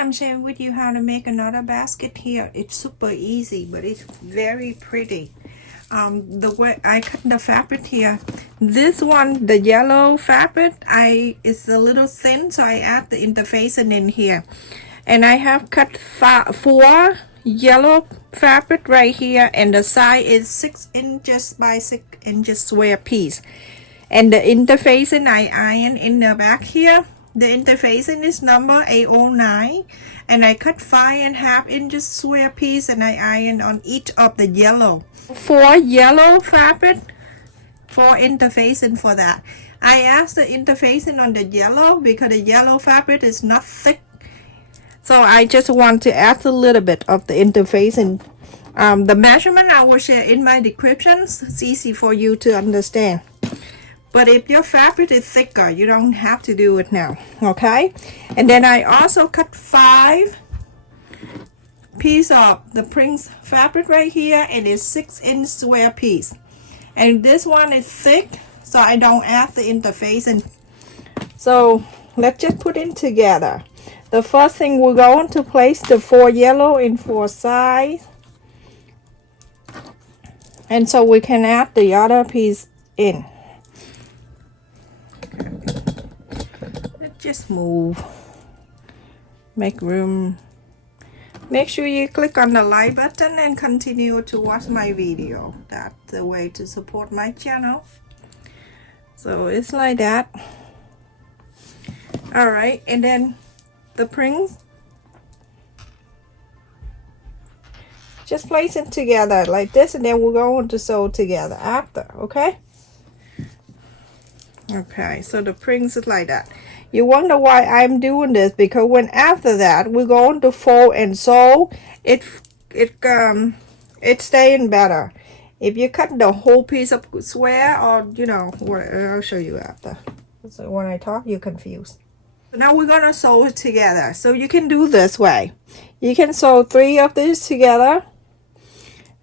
I'm sharing with you how to make another basket here. It's super easy, but it's very pretty. The way I cut the fabric here, this one, the yellow fabric, it's a little thin, so I add the interfacing in here. And I have cut 4 yellow fabric right here, and the size is 6 inches by 6 inches square piece. And the interfacing I iron in the back here. The interfacing is number 809, and I cut 5.5 inches square piece, and I iron on each of the yellow. 4 yellow fabric, 4 interfacing for that. I asked the interfacing on the yellow because the yellow fabric is not thick, so I just want to add a little bit of the interfacing. The measurement I will share in my descriptions. It's easy for you to understand. But if your fabric is thicker, you don't have to do it now, okay? And then I also cut 5 pieces of the Prince fabric right here, and it's 6-inch square piece. And this one is thick, so I don't add the interfacing. So let's just put it together. The first thing, we're going to place the 4 yellow in 4 sides. And so we can add the other piece in. Just move, make room. Make sure you click on the like button and continue to watch my video. That's the way to support my channel. So it's like that. All right, and then the Prince, just place it together like this, and then we're going to sew together after. Okay, so the Prince is like that. You wonder why I'm doing this, because when after that we're going to fold and sew, it's staying better. If you cut the whole piece of square, or I'll show you after. So when I talk, you're confused. So now we're gonna sew it together. So you can do this way. You can sew 3 of these together,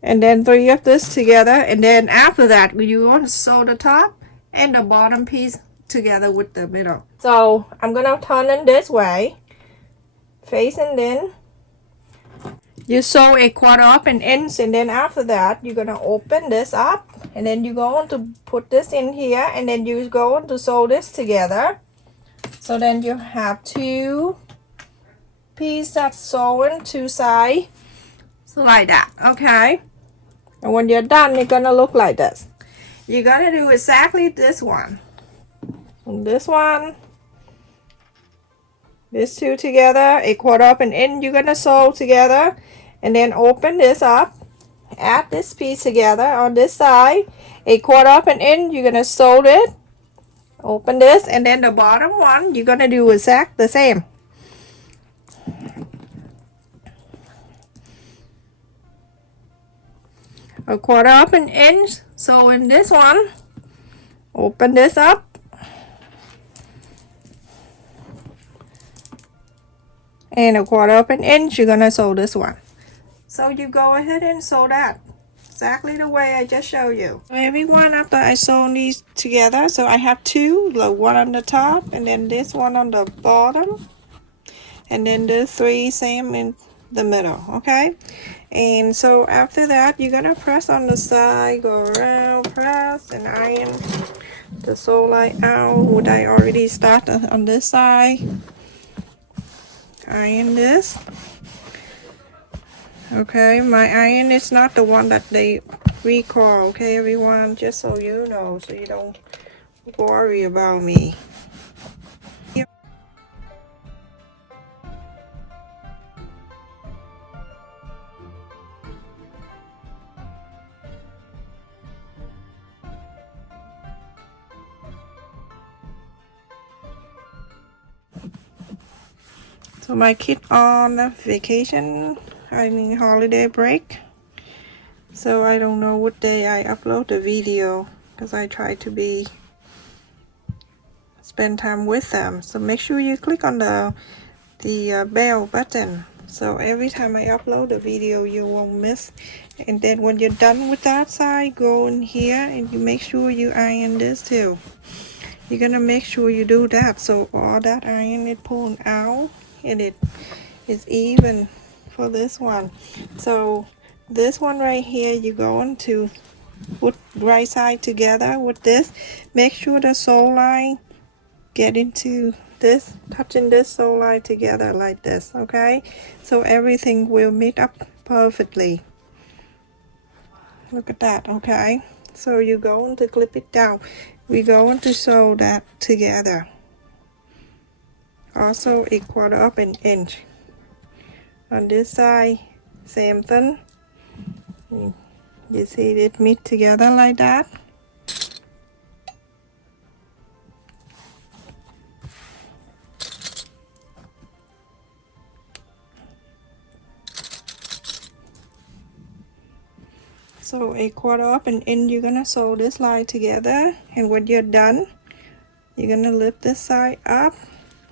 and then 3 of this together, and then after that you want to sew the top and the bottom piece together with the middle. So I'm gonna turn it this way, facing in. You sew a 1/4 inch, and then after that you're gonna open this up, and then you're going to put this in here, and then you're going to sew this together. So then you have 2 pieces that's sewn 2 sides, so like that. Okay, and when you're done, it's gonna look like this. You're gonna do exactly this one. This one, these 2 together, a 1/4 inch you're gonna sew together, and then open this up, add this piece together on this side, a 1/4 inch you're gonna sew it, open this, and then the bottom one you're gonna do exact the same. A 1/4 inch, so in this one, open this up, and a 1/4 inch you're gonna sew this one. So you go ahead and sew that exactly the way I just showed you. So everyone, after I sew these together, so I have 2, the one on the top, and then this one on the bottom, and then the 3 same in the middle. Okay, and so after that you're gonna press on the side, go around, press and iron the sew line out, which I already started on this side. Iron this. Okay, my iron is not the one that they recall. Okay, everyone, just so you know, so you don't worry about me. So my kid on vacation, I mean holiday break. So I don't know what day I upload the video, because I try to spend time with them. So make sure you click on the bell button, so every time I upload a video you won't miss. And then when you're done with that side, go in here and you make sure you iron this too. You're gonna make sure you do that, so all that iron is pulled out and It's even for this one. So this one right here, you're going to put right side together with this. Make sure the sew line get into this, touching this sew line together like this, okay? So everything will meet up perfectly. Look at that, okay? So you're going to clip it down. We're going to sew that together. Also a 1/4 of an inch. On this side, same thing. You see it meet together like that. So a 1/4 of an inch, you're gonna sew this line together, and when you're done, you're gonna lift this side up,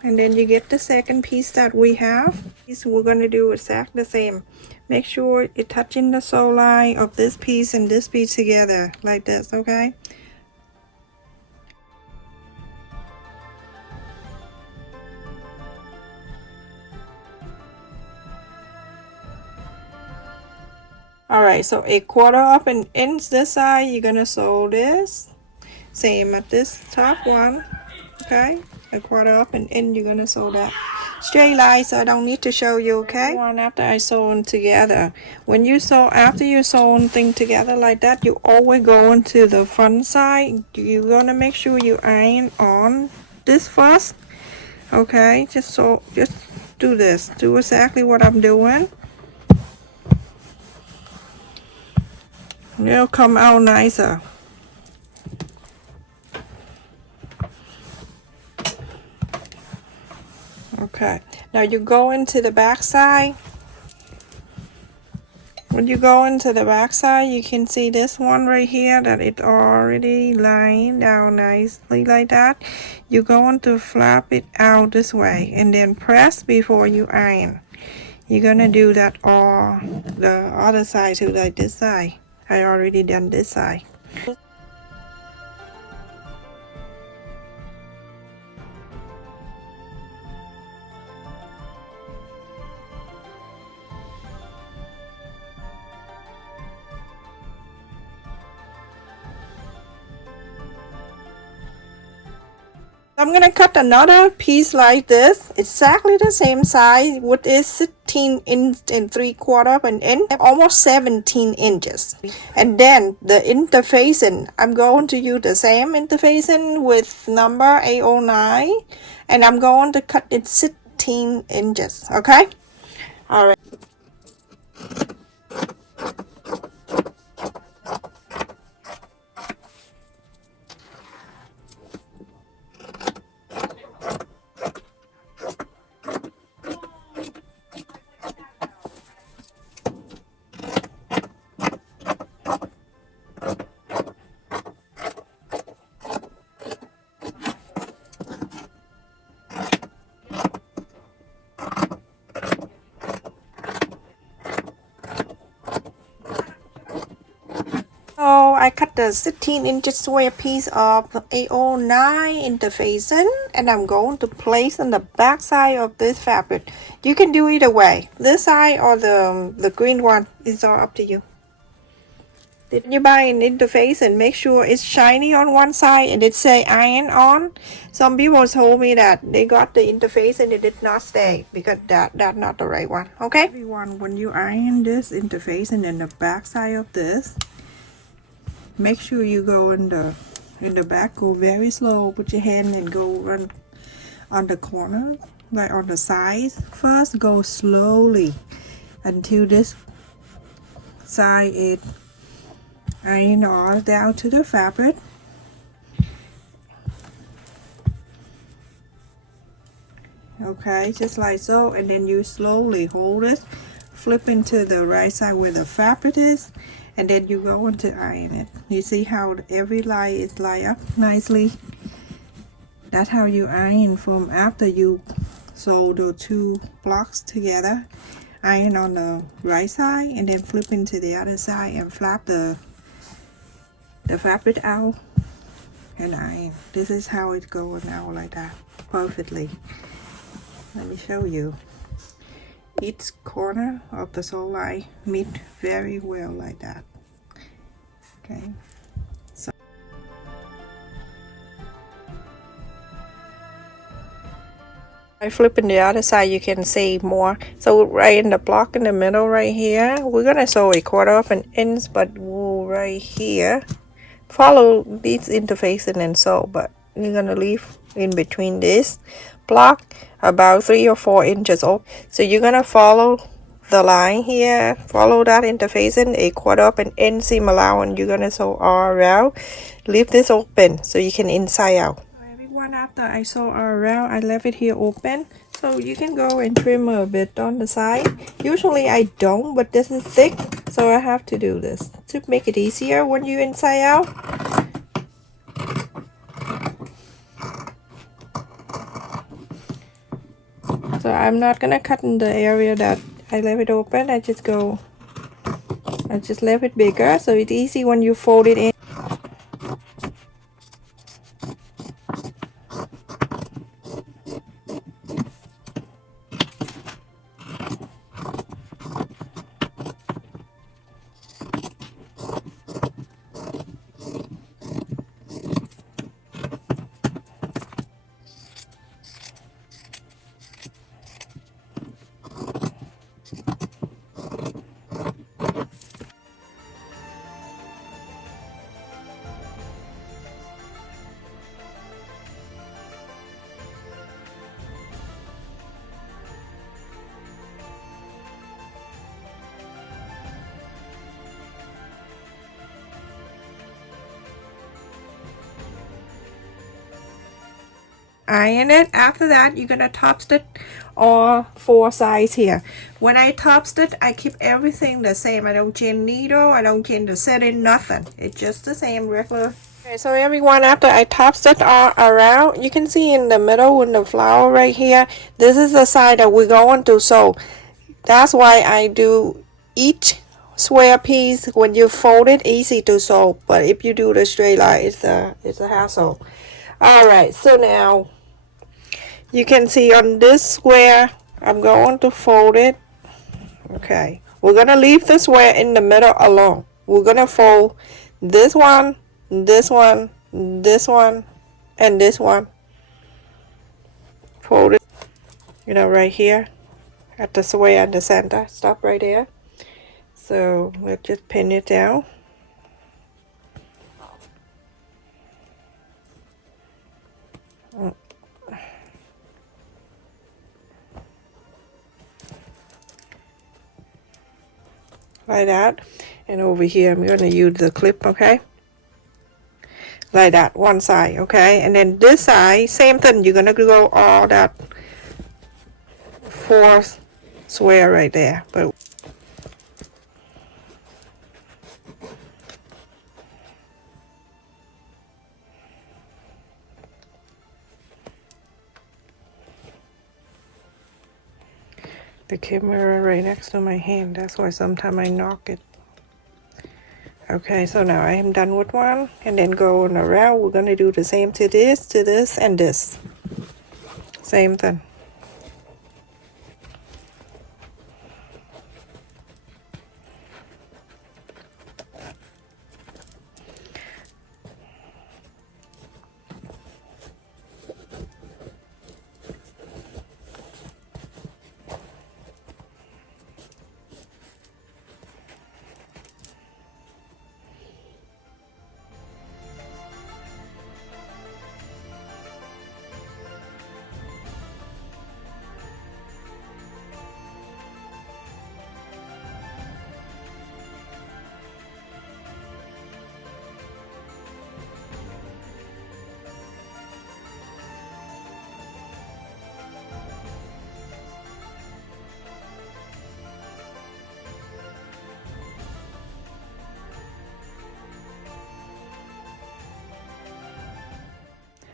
and then you get the second piece that we have. We're gonna do exactly the same. Make sure it's touching the sew line of this piece and this piece together like this, okay? Alright, so a 1/4 of an inch this side, you're gonna sew this. Same at this top one, okay? A 1/4 of an inch, you're gonna sew that. Straight line, so I don't need to show you, okay? One after I sew them together. When you sew, after you sew thing together like that, you always go into the front side. You're gonna make sure you iron on this first, okay? Just do this. Do exactly what I'm doing. It'll come out nicer. Okay, now you go into the back side. When you go into the back side, you can see this one right here that it already lying down nicely like that. You're going to flap it out this way and then press before you iron. You're gonna do that all the other side too, like this side. I already done this side. I'm gonna cut another piece like this, exactly the same size, which is 16 inch and 3/4 of an inch, almost 17 inches. And then the interfacing, I'm going to use the same interfacing with number 809, and I'm going to cut it 16 inches, okay? All right. So I cut the 16 inches square piece of 809 interfacing, and I'm going to place on the back side of this fabric. You can do either way, this side or the green one. It's all up to you. When you buy an interfacing, make sure it's shiny on one side and it say iron on. Some people told me that they got the interface and it did not stay because that's not the right one. Okay, everyone, when you iron this interfacing in the back side of this, make sure you go in the back, go very slow, put your hand and go run on the corner, like on the sides. First go slowly until this side is iron all down to the fabric. Okay, just like so, and then you slowly hold it, flip into the right side where the fabric is, and then you go into iron it. You see how every line is lined up nicely? That's how you iron from after you sew the two blocks together. Iron on the right side and then flip into the other side and flap the fabric out and iron. This is how it's going now, like that, perfectly. Let me show you. each corner of the sew line meet very well like that. Okay, so I flip in the other side, you can see more. So right in the block in the middle right here, we're gonna sew a 1/4 of an inch, but we'll right here follow these interfacing and sew, but you're gonna leave in between this block about 3 or 4 inches open. So you're gonna follow the line here, follow that interfacing a 1/4 of an inch seam allowance. You're gonna sew all around, leave this open so you can inside out. Everyone, after I sew all around, I left it here open, so you can go and trim a bit on the side. Usually I don't, but this is thick, so I have to do this to make it easier when you inside out. So I'm not gonna cut in the area that I left it open. I just left it bigger so it's easy when you fold it in. Iron it. After that, you're gonna top stitch all 4 sides here. When I top stitch, I keep everything the same. I don't change needle, I don't change the setting, nothing. It's just the same regular. Okay, so everyone, after I top stitch all around, you can see in the middle in the flower right here, this is the side that we're going to sew. That's why I do each square piece. When you fold it, easy to sew, but if you do the straight line, it's a hassle. Alright, so now you can see on this square, I'm going to fold it. Okay, we're gonna leave the square in the middle alone. We're gonna fold this one, this one, this one, and this one. Fold it, right here at the square in the center. Stop right there. So let's just pin it down. Like that. And over here I'm going to use the clip, okay, like that, one side, okay, and then this side, same thing. You're going to go all that 4th square right there, but the camera right next to my hand, that's why sometimes I knock it. Okay, so now I am done with one, and then going around, we're going to do the same to this, and this. Same thing.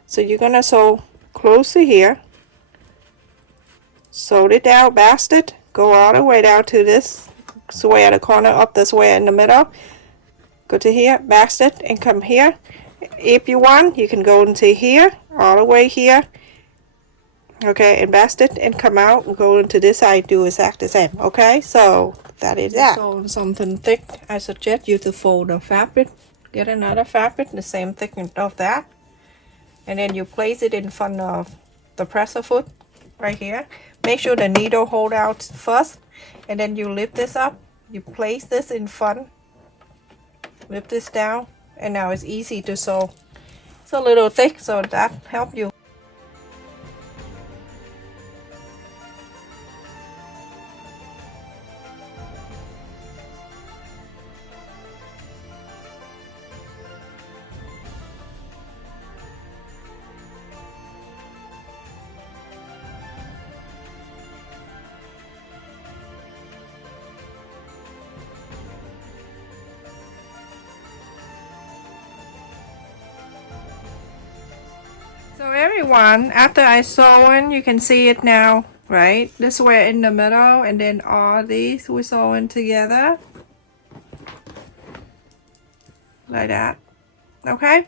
So you're gonna sew close to here, sew it down, bastard, go all the way down to this square, the corner of the square in the middle, go to here, bastard, and come here. If you want, you can go into here, all the way here, Okay, invest it and come out and go into this side, do exactly the same. Okay, so that is that. So on something thick, I suggest you to fold the fabric, get another fabric the same thickness of that, and then you place it in front of the presser foot right here. Make sure the needle hold out first, and then you lift this up, you place this in front, lift this down, and now it's easy to sew. It's a little thick, so that helps you. So everyone, after I sew, you can see it now, right? This way in the middle, and then all these we sew together, like that. Okay,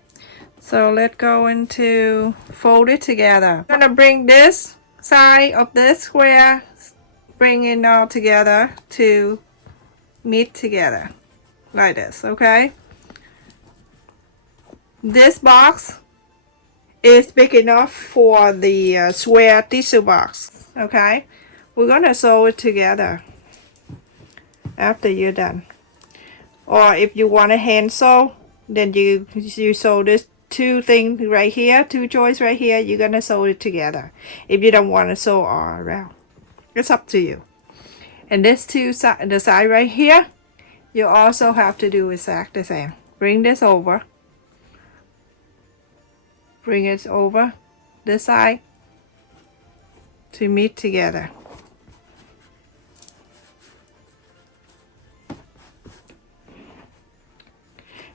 so let's go into fold it together. I'm gonna bring this side of this square, bring it all together to meet together, like this. Okay, this box is big enough for the square tissue box. Okay, we're gonna sew it together after you're done. Or if you want to hand sew, then you sew this two things right here, two joints right here, you're gonna sew it together. If you don't want to sew all around, it's up to you. And this the side right here, you also have to do exactly the same. Bring this over, bring it over this side to meet together.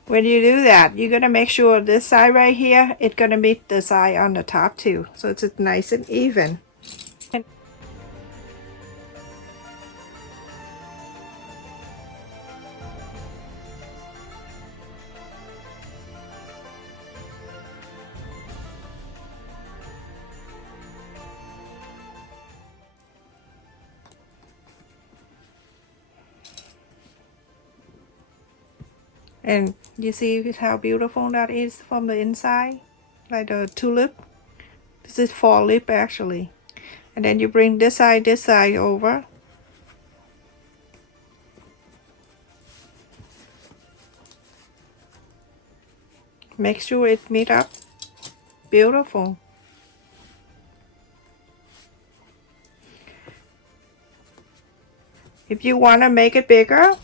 When you do that, you're gonna make sure this side right here, it's gonna meet the side on the top too, so it's nice and even. And you see how beautiful that is from the inside, like the tulip. This is fall lip actually. And then you bring this side over. Make sure it meet up. Beautiful. If you want to make it bigger,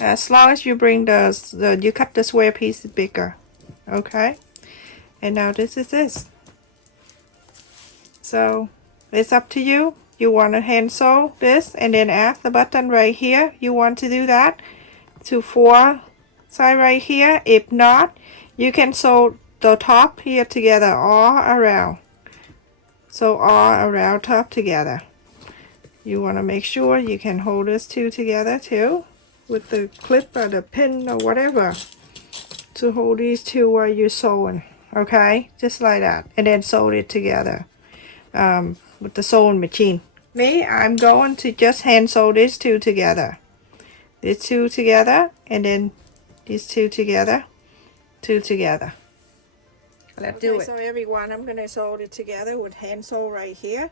as long as you bring you cut the square piece bigger. Okay. And now this is this. So it's up to you. You want to hand sew this and then add the button right here. You want to do that to four side right here. If not, you can sew the top here together all around. So all around top together. You want to make sure you can hold this two together too with the clip or the pin or whatever to hold these two while you're sewing. Okay, just like that, and then sew it together with the sewing machine. Me, I'm going to just hand sew these two together. These two together, and then these two together, two together. Let's do it. So everyone, I'm gonna sew it together with hand sew right here.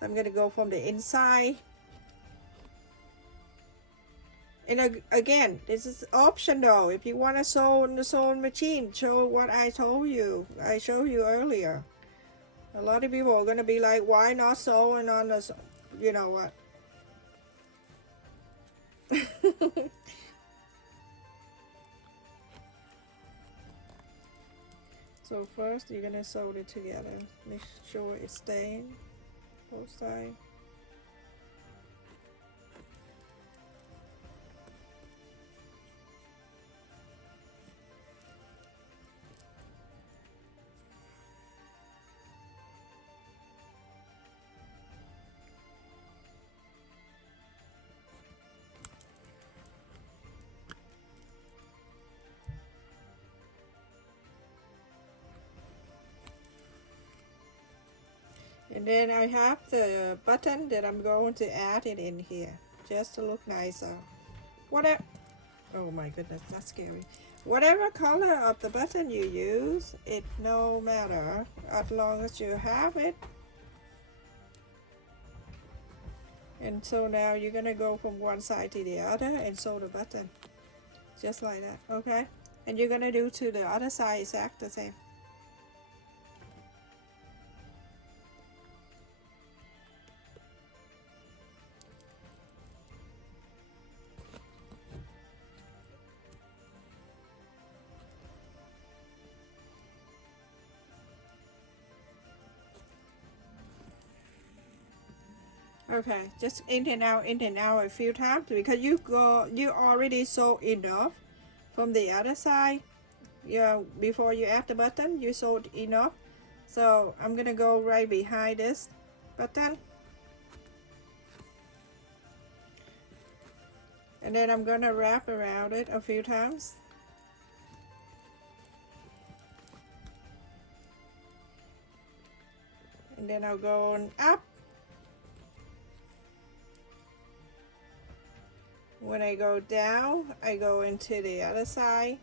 So I'm gonna go from the inside. And again, this is optional. If you want to sew in the sewing machine, show what I told you. I showed you earlier. A lot of people are gonna be like, "Why not sewing on the, you know what?" So first, you're gonna sew it together. Make sure it's staying both sides. And then I have the button that I'm going to add it in here just to look nicer. Whatever. Oh my goodness, that's scary. Whatever color of the button you use, it no matter as long as you have it. And so now you're gonna go from one side to the other and sew the button just like that. Okay, and you're gonna do to the other side exactly the same. Okay, just in and out a few times because you already sew enough from the other side. Yeah, before you add the button, you sewed enough. So I'm gonna go right behind this button, and then I'm gonna wrap around it a few times. And then I'll go on up. When I go down, I go into the other side.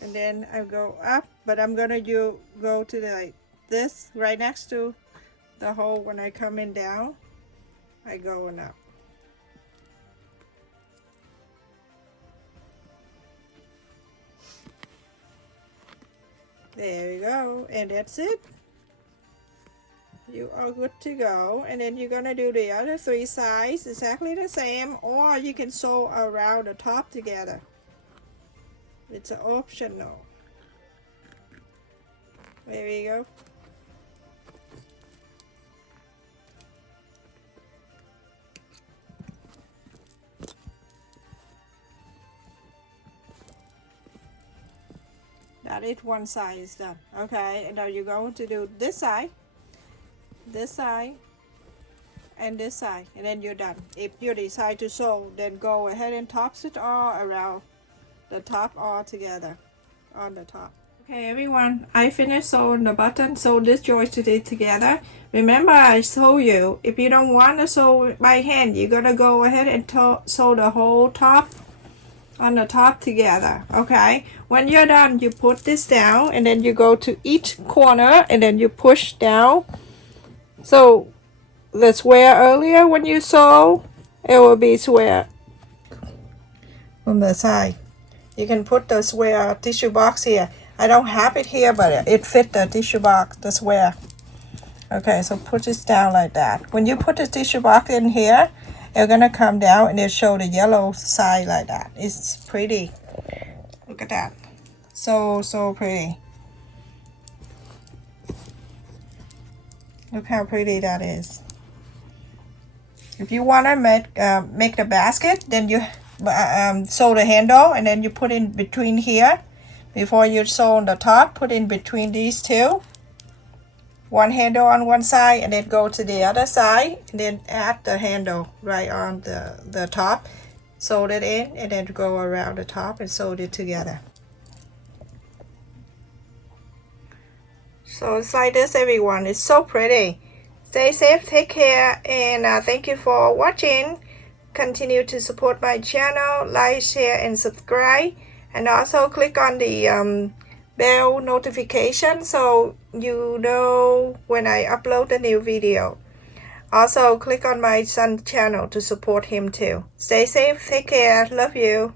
And then I go up, but I'm gonna go to the, like this right next to the hole. When I come in down, I go on up. There you go, and that's it. You are good to go. And then you're gonna do the other three sides exactly the same, or you can sew around the top together. It's optional. There you go. That is one side is done. Okay, and now you're going to do this side, and this side, and then you're done. If you decide to sew, then go ahead and tops it all around the top all together on the top. Okay everyone, I finished sewing the button, so this jointed together. Remember I told you, if you don't want to sew by hand, you're gonna go ahead and sew the whole top on the top together. Okay, when you're done, you put this down, and then you go to each corner, and then you push down. So the square earlier when you sew, it will be square on the side. You can put the square tissue box here. I don't have it here, but it fit the tissue box, the square. Okay, so put this down like that. When you put the tissue box in here, it's gonna come down and it'll show the yellow side like that. It's pretty. Look at that. So pretty. Look how pretty that is. If you want to make the basket, then you sew the handle, and then you put in between here. Before you sew on the top, put in between these two. One handle on one side, and then go to the other side, and then add the handle right on the top. Sew it in, and then go around the top and sew it together. So it's like this everyone. It's so pretty. Stay safe, take care, and thank you for watching. Continue to support my channel, like, share, and subscribe, and also click on the bell notification so you know when I upload a new video. Also click on my son's channel to support him too. Stay safe, take care, love you.